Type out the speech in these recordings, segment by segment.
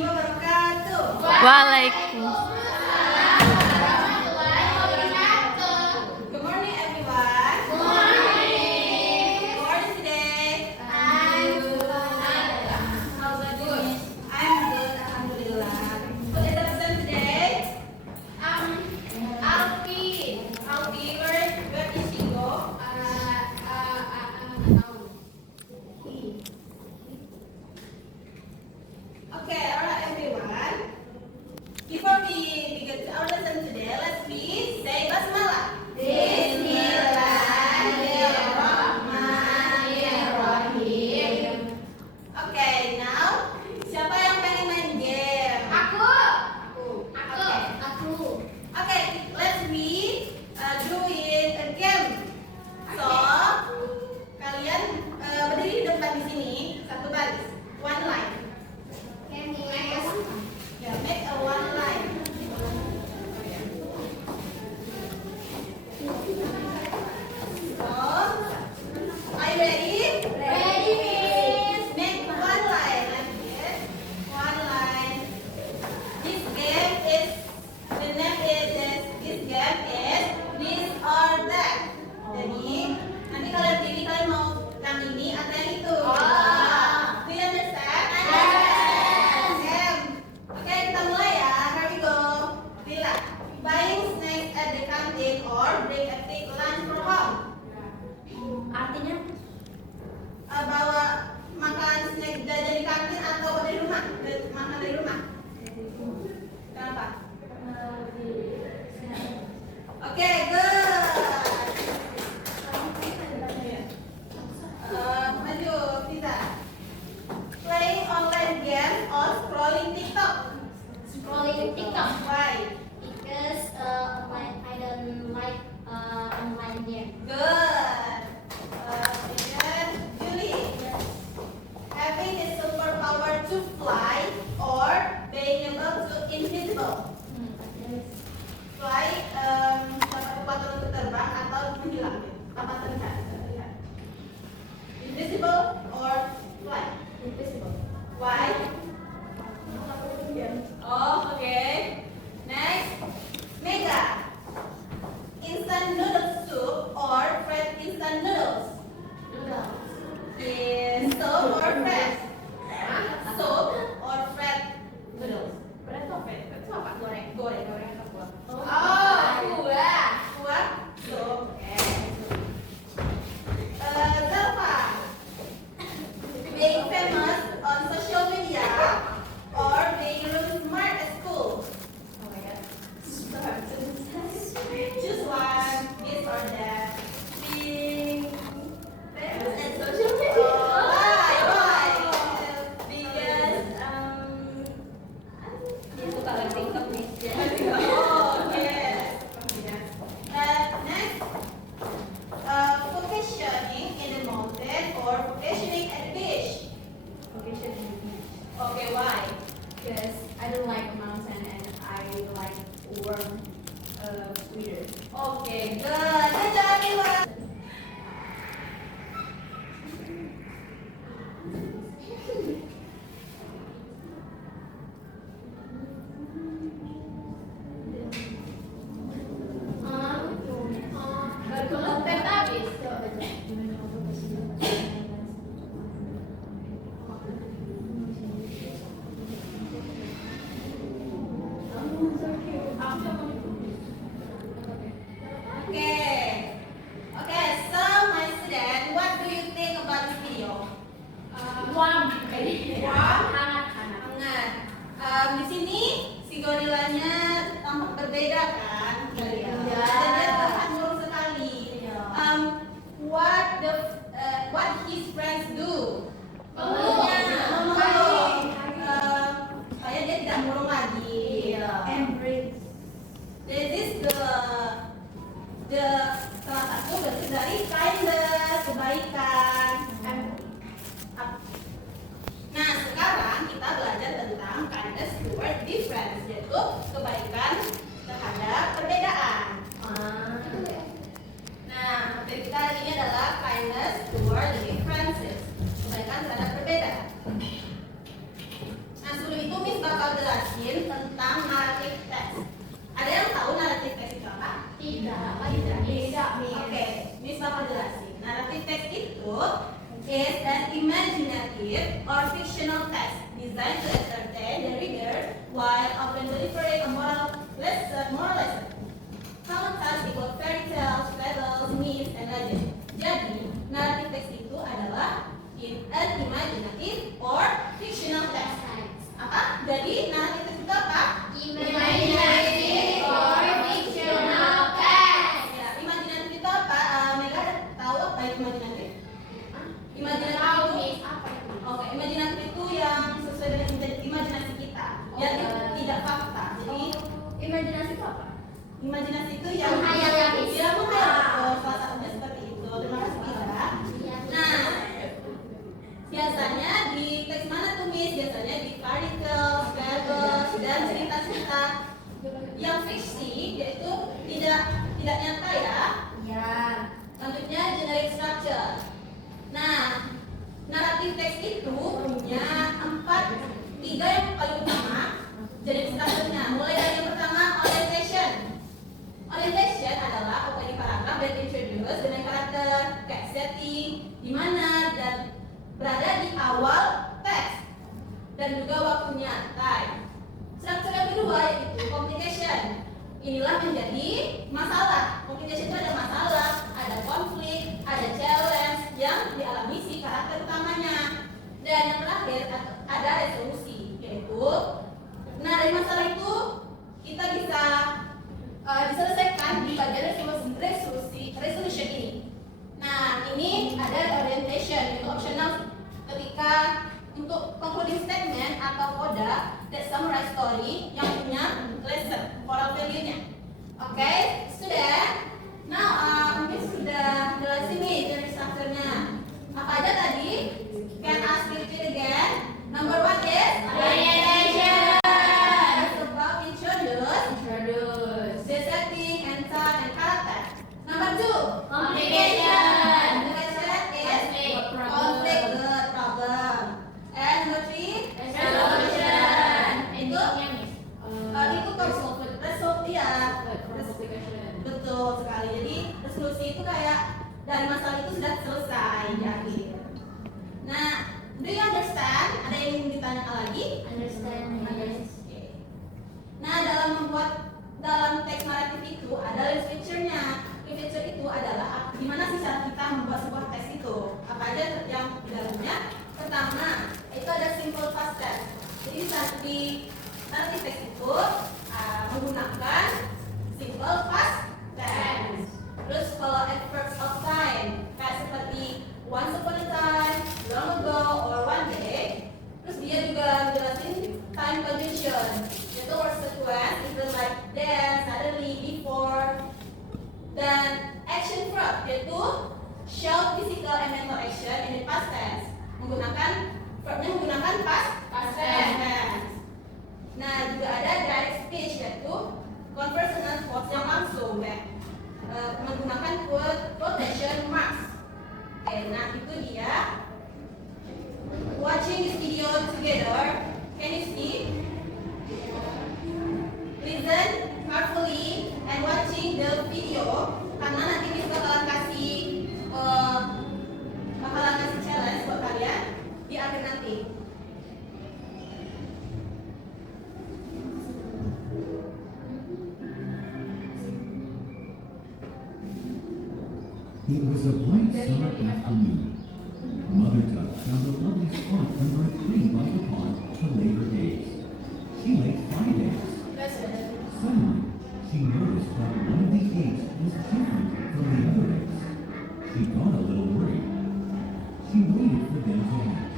wabarakatuh. Waalaikumsalam. Good morning, everyone. Good morning. How are you today? I'm good. How about you? I'm good, alhamdulillah. Who is absent today? Alfie. Alfie, where did she go? Okay, alright, everyone. Before we get to our lesson today, let's please say basmalah. Bismillahirrahmanirrahim. Okay, now siapa yang pengen main game? Aku. Okay, let's do it again. So, kalian berdiri di depan di sini satu baris, one line. Yeah, make a one line. So, are you ready? Make one line like this. One line. This game is the name is this game is this or that. Jadi nanti kalian pilih kalian mau yang ini atau yang itu. Do you understand? Oke, kita mulai ya. Here we go. Lila, buying snacks at the canteen or bring a big lunch from home. Artinya Bawa makan snack jajan di kantin atau dari rumah? Makan dari rumah. Kenapa? Oke, good. Maju, Vita. Playing online game or scrolling TikTok? scrolling TikTok Why? because I don't like online game. Good. And Julie. Having the superpower to fly or being able to invisible? Fly, dapat kekuatan untuk terbang atau menghilang tanpa terlihat. Invisible or fly? Invisible. Why? Oh, okay. Next, Mega. Instant noodle soup or fried instant noodles? Yes, soup or fried? Soup or fried noodles? Fried atau fried? Fried itu apa? Goreng. Goreng atau kuah? Kuah. Kuah? Soup. Okay. Zalfa. Being famous on social media or being really smart at school? Oh my god. Choose one, this or that. Being famous at social media. Why? Because Dia suka lihat TikTok nih. oh yes. Next, vacationing in the mountain or vacationing at the beach. Okay, why? Because I don't like mountain and I like warm weather. Okay, good. Good job, Iwan. Konten habis. Okay. Okay, so my student, what do you think about this video? Warm. Warm? Hangat. Hangat. Di sini si gorilanya tampak berbeda kan? Dan dia terlihat murung sekali. What his friends do? Mengeluh. Supaya dia tidak murung lagi. This is the salah satu bentuk dari kindness, kebaikan. Nah, sekarang kita belajar tentang kindness toward difference, yaitu kebaikan terhadap perbedaan. Nah, materi kita hari ini adalah kindness toward differences. narrative or fictional text designed to entertain the reader while often delivering a moral lesson. Common text equal fairy tales, fables, myths, and legends. Jadi, naratif teks itu adalah an imaginative or fictional text. Apa? Jadi, naratif teks itu apa? Imaginative or fictional text. Ya, imajinatif itu apa? Mega tahu apa itu imajinatif? Imajinatif itu Apa itu? oke, imajinatif itu yang sesuai dengan imajinasi kita. Dan itu tidak fakta. Jadi, Imajinasi itu apa? imajinasi itu yang Menghayal. ya menghayal. Salah satunya seperti itu. Terima kasih Ira. Nah, biasanya di teks mana tuh Miss? Biasanya di artikel, fables, dan cerita-cerita yang fiksi, yaitu tidak nyata ya. Ya. Selanjutnya generic structure. Nah, naratif teks itu punya tiga yang paling utama. Generic structure-nya mulai dari yang pertama orientation. Orientation adalah opening paragraph that introduce dengan karakter, kayak setting, di mana dan berada di awal teks dan juga waktunya time. Struktur yang kedua yaitu complication. Inilah menjadi masalah. Complication itu ada masalah, ada konflik, ada challenge yang dialami si karakter utamanya. Dan yang terakhir ada resolusi, yaitu dari masalah itu kita bisa diselesaikan di bagian resolution ini. Nah, ini ada orientation, itu optional ketika untuk concluding statement atau coda that summarize story yang punya lesson, moral value-nya. Oke, sudah. Now, mungkin sudah jelasin nih dari structure-nya. Apa aja tadi? Can ask repeat again. Number one is Orientation. It's about introduce the setting and time and character. Number two, Complication. the set is conflict, good problem. And number three, Resolution. Itu resolve ya. Betul sekali. Jadi resolusi itu kayak dari masalah itu sudah selesai di akhir. Nah, do you understand? Ada yang ingin ditanya lagi? Understand. Oke. Nah, dalam teks naratif itu ada list feature-nya. List feature itu adalah gimana sih cara kita membuat sebuah teks itu. Apa aja yang di dalamnya? Pertama, itu ada simple past tense. Jadi di naratif teks itu menggunakan simple past tense. Terus kalau adverbs of time kayak seperti once upon a time, long ago, or one day. Terus dia juga menjelasin time condition. Yaitu word sequence itu like then, suddenly, before. Dan action verb yaitu show physical and mental action in the past tense. Verbnya menggunakan past tense. Nah, juga ada direct speech yaitu conversational force yang langsung menggunakan quotation marks. Oke, nah itu dia. Watching this video together, can you see? Listen carefully and watching the video karena nanti kita bakalan kasih challenge buat kalian di akhir nanti. It was a bright summer afternoon. Mother Duck found a lovely spot under a tree by the pond to lay her eggs. She laid 5 eggs. Suddenly, she noticed that one of the eggs was different from the other eggs. She got a little worried. She waited for them to hatch.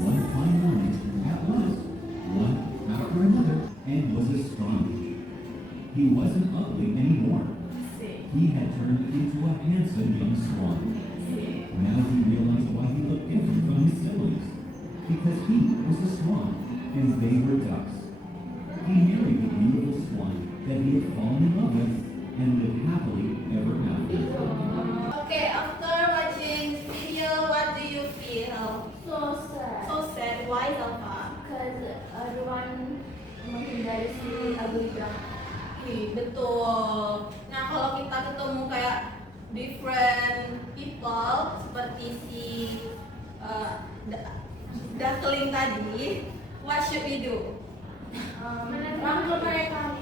One fine morning, at last, one after another, and was astonished. He wasn't ugly anymore. He had turned into a handsome young swan. Now he realized why he looked different from his siblings. Because he was a swan, and they were ducks. He married the beautiful swan that he had fallen in love with, and lived happily ever after. Okay, after watching this video, what do you feel? So sad. So sad. Why, Zalfa? Because everyone menghindari si ugly duck. Betul. Nah, kalau kita ketemu kayak different people seperti si udah keling tadi, what should we do?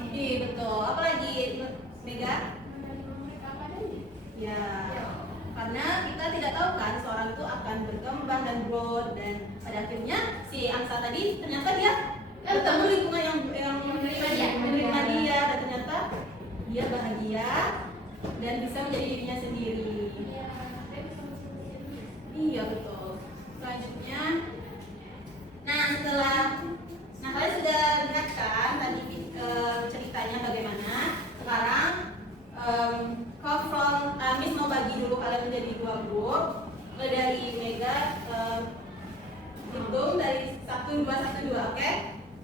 Iya betul. Apa lagi, Mega? Ya, karena kita tidak tahu kan seorang itu akan berkembang dan growth, dan pada akhirnya si Angsa tadi ternyata dia bertemu lingkungan yang menerima dia, dan ternyata dia bahagia dan bisa menjadi dirinya sendiri. Iya betul. Selanjutnya, nah kalian sudah lihat kan tadi ceritanya bagaimana. Sekarang Miss mau bagi dulu kalian menjadi 2 grup. Mulai dari Mega hitung dari 1, 2, 1, 2, oke?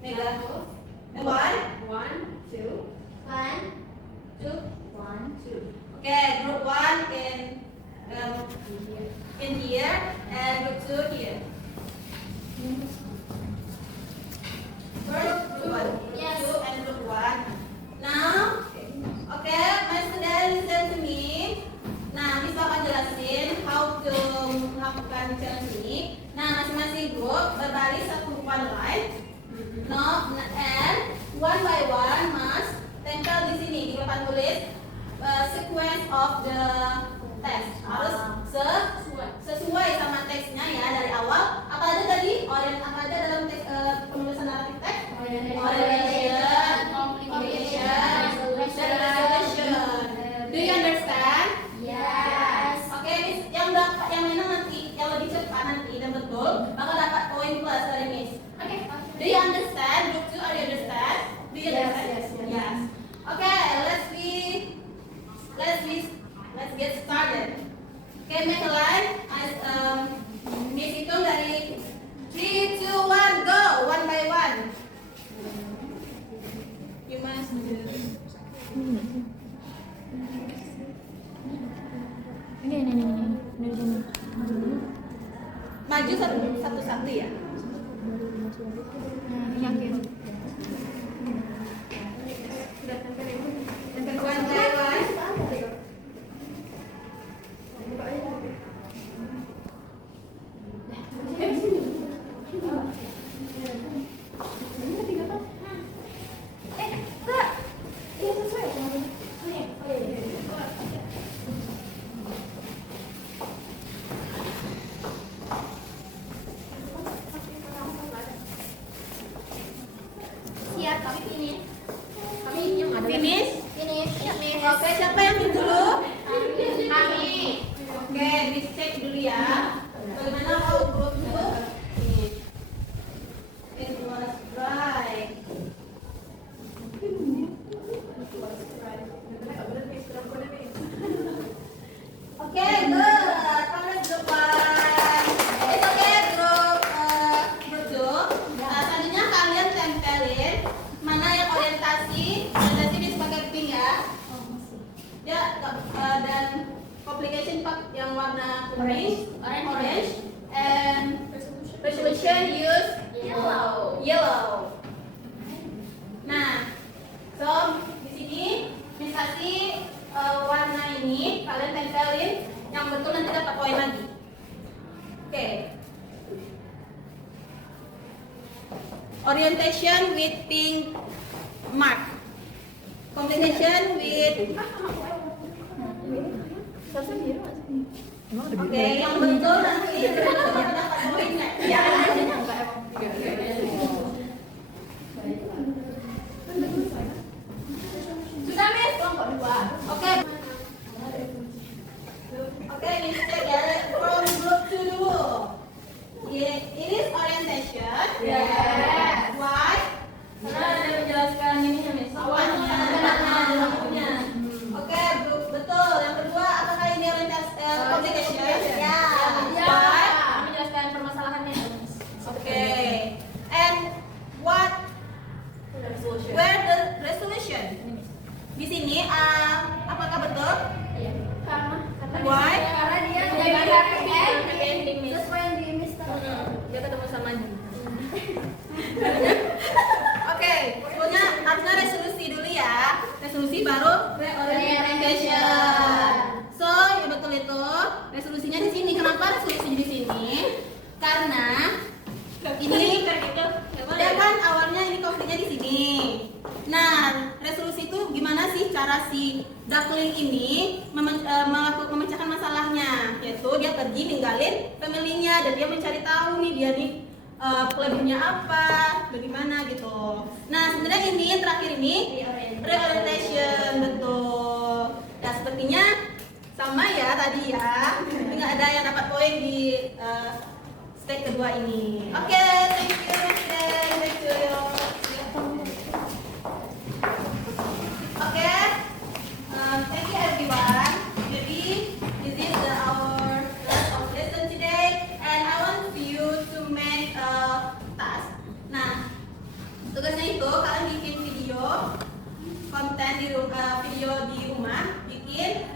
Mega 1, 2, 2. Oke, group 1 in here and group 2 here. First group 1, Yes. 2 and group 1. Now, okay, my student listen to me. Nah, Miss akan jelasin how to melakukan challenge ini. Nah, masing-masing grup berbaris satu one line. No, and one by one must tempel di sini di papan tulis sequence of the text. Harus sesuai sama teksnya ya dari awal. Apa ada tadi? Apa ada dalam teks penulisan naratif teks? Orientation, complication, resolution. Do you understand? Yes. Oke, Miss, yang menang nanti, yang lebih cepat nanti dan betul bakal dapat poin plus dari Miss. Okay. Do you understand? Group 2, are you understand? Do you understand? Yes. Okay, let's get started. Okay, make a line. Miss hitung dari 3, 2, 1, go. One by one. You must do. Ini. Maju satu-satu ya. Yakin. One by one. Siap, kami finish. Kami yang ada. Finish. Finish. Oke, siapa yang dulu? Kami. Oke, dicek dulu ya. Bagaimana kalau grup itu? It was dry. Oke, good. Congrats group 1. It's okay group 2. Nah, selanjutnya kalian tempelin mana yang orientasi Miss pakai pink ya. Ya, dan complication part yang warna kuning, orange, and resolution use yellow. Nah, so di sini Miss kasih warna ini, kalian tempelin yang betul nanti dapat poin lagi. Oke. Orientation with pink mark. Complication with Oke, yang betul nanti dapat poinnya. Ya. Sudah, Miss? Kelompok 2. Oke. Oke, Miss cek ya from group 2 dulu. It is orientation. Yes. Why? Karena ada menjelaskan ininya, Miss. Awalnya. Oke, betul. Yang kedua, apakah ini orientasi complication? Ya. Why? Menjelaskan permasalahannya. Oke. And what? Where the resolution? Di sini, apakah betul? Why? Karena dia ending, Miss. sesuai yang di Miss tadi. Dia ketemu sama Andi. Oke, pokoknya harusnya resolusi dulu ya. Resolusi baru reorientation. So, ya betul itu. Resolusinya di sini. Kenapa resolusinya di sini? Karena Nah, resolusi itu gimana sih cara si duckling ini memecahkan masalahnya? Yaitu dia pergi ninggalin family-nya dan dia mencari tahu nih dia nih kelebihannya apa, bagaimana gitu. Nah, sebenarnya ini yang terakhir ini reorientation, betul. Ya sepertinya sama ya tadi ya. Nggak ada yang dapat poin di step kedua ini. Oke, thank you Mas Den. Thank you. Oke, thank you everyone. Jadi this is our last of lesson today, and I want you to make a task. Nah, tugasnya itu kalian bikin video konten di video di rumah, bikin